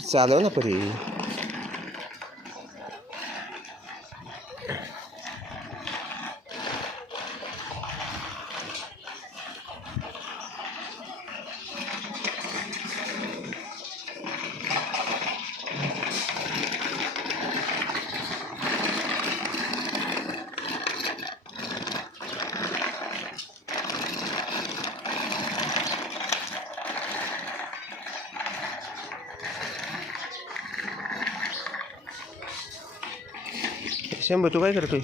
चालव ना परी. शंभू तू काय करतोय?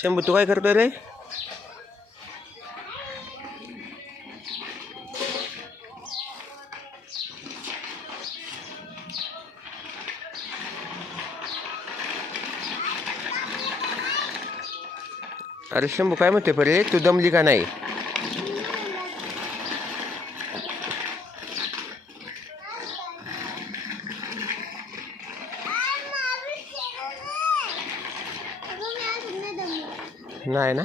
शंभू तू काय करतोय रे? अरे शंभू काय म्हणते परे, तू दमली का नाही? नाही ना.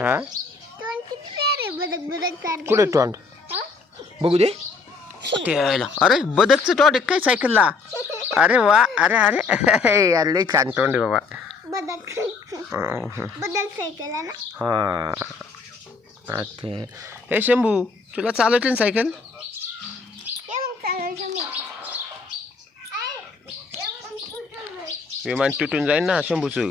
हा कुठे तोंड बघू दे. अरे बदकचं तोंड आहे काय सायकलला? अरे वा. अरे अरे अरे लई छान तोंड आहे बाबा. हा अच्छा. हे शंभू तुला चालवते ना सायकल? विमान तुटून जाईल ना शंभूचं.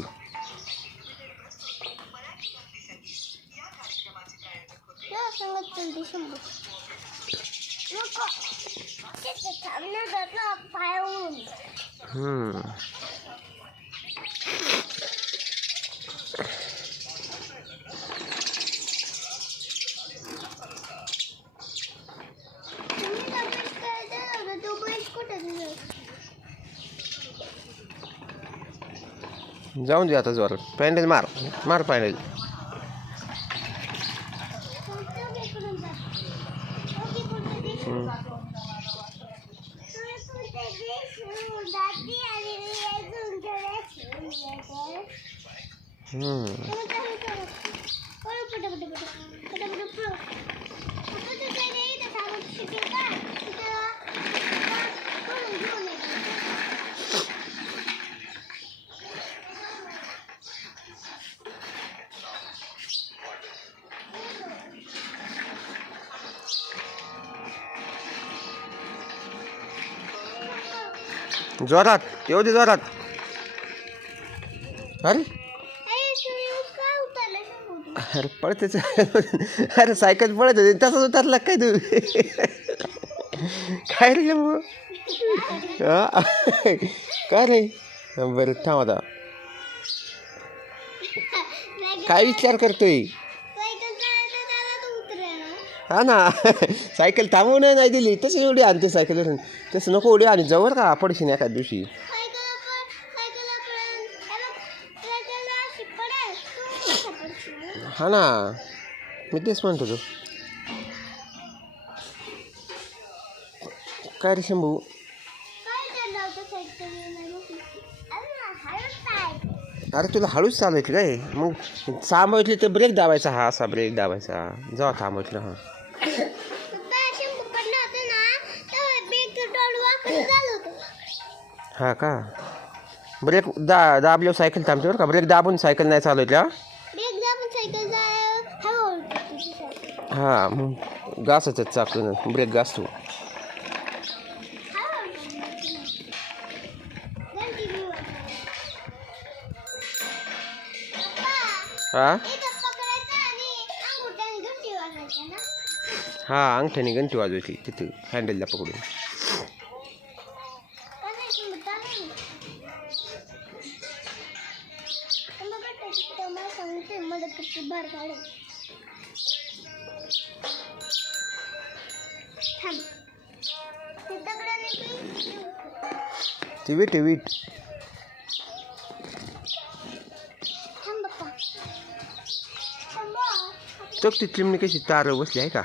जाऊन दे आता जोरात. पॅन्डल मार मार पॅन्डल. जोरात येऊ दे जोरात. अरे अरे पळतेच. अरे सायकल पळत होती तसंच उतरला काय तू? काय रे शंभू? काय रे? बरं थांब आता. काय विचार करतोय? हा ना. सायकल थांबवून नाही दिली तशी एवढी आणते सायकलवरून. तसं नको उडी आणि जवळ का पडशील एखाद्या दिवशी. हा ना मी तेच म्हणतो. काय रे शंभू? अरे तुला हळूच चालवायची काय? मग थांबवायची तर ब्रेक दाबायचा, हा असा ब्रेक दाबायचा जेव्हा थांबवायचं. हा हा का? ब्रेक दाबल्यावर सायकल थांबते बरं का. ब्रेक दाबून सायकल नाही चालवायची. हा मग घासायचं चाकून ब्रेक घासतो. हा हा अंगठ्याने घंटी वाजवायची तिथं हँडलला पकडून. ती वीट टक ती चिमणी कशी तार बसली आहे का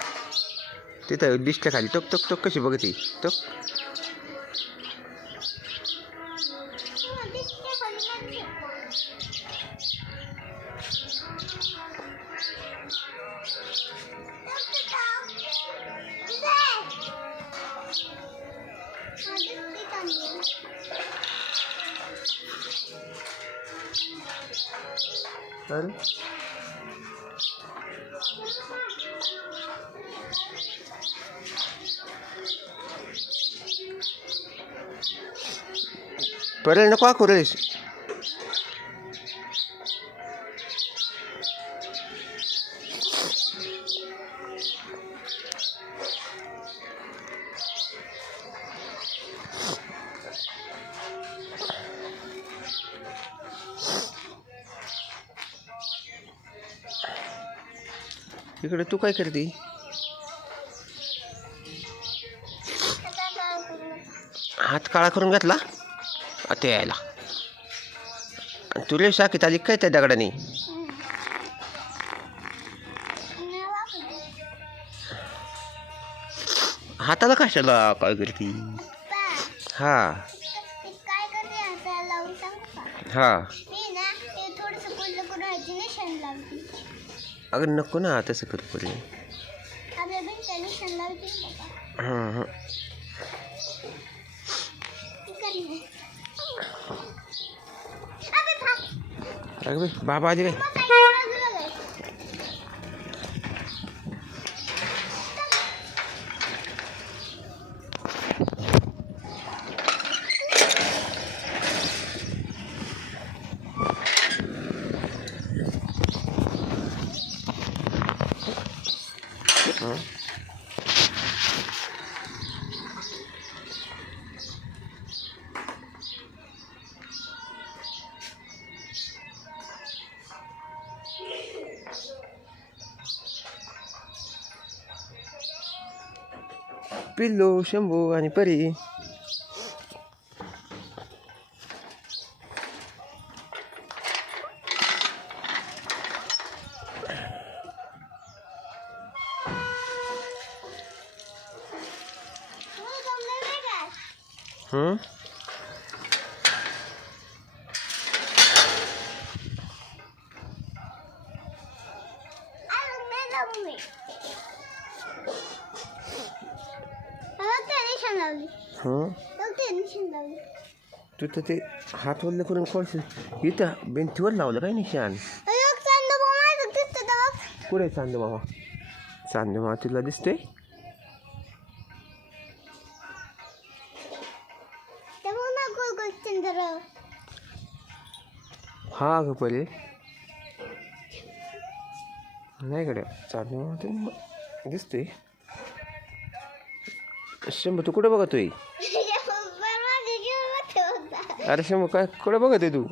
तिथं डिस्टच्या खाली. टक टक टक कशी बघते टक. अरे पर्याय नको करूस. इकडे तू काय करते? हात काळा करून घेतला आता यायला. तुला शाकीत आली काय त्या दगडाने? हाताला कशाला काय करते? हा हा अगं नको ना तसं करू पडले. हां हां अगं बाबा आली काय? पिल्लू शंभू आणि परी. तू तर ते हात वल्ल करून खोलशील. इथं भिंतीवर लावलं काय निशाण? कुठे चांदू मामा? चांदू मामा तुला दिसतोय? हा ग पहिले नाही कडे चांदू मामा ते दिसतोय. शंभू तू कुठं बघतोय? अरे शंभू काय कुठं बघतोय तू?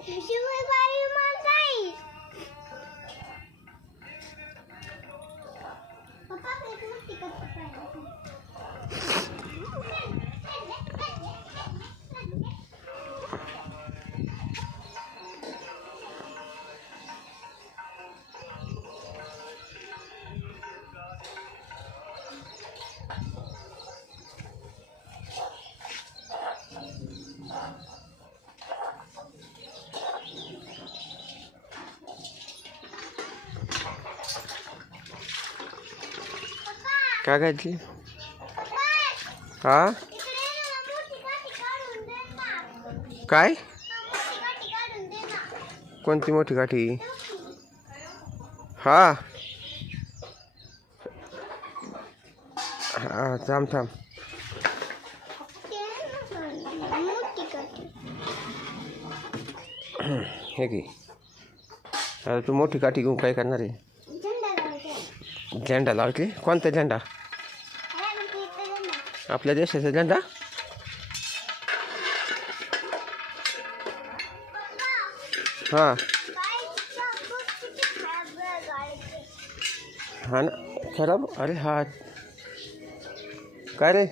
काय घातली हा काय कोणती मोठी काठी हा हा थांब थांब हे की आता तू मोठी काठी घेऊन काय करणार आहे झेंडा लावते कोणता झेंडा आपल्या देशाचा झेंडा हां हा ना खराब अरे हा काय रे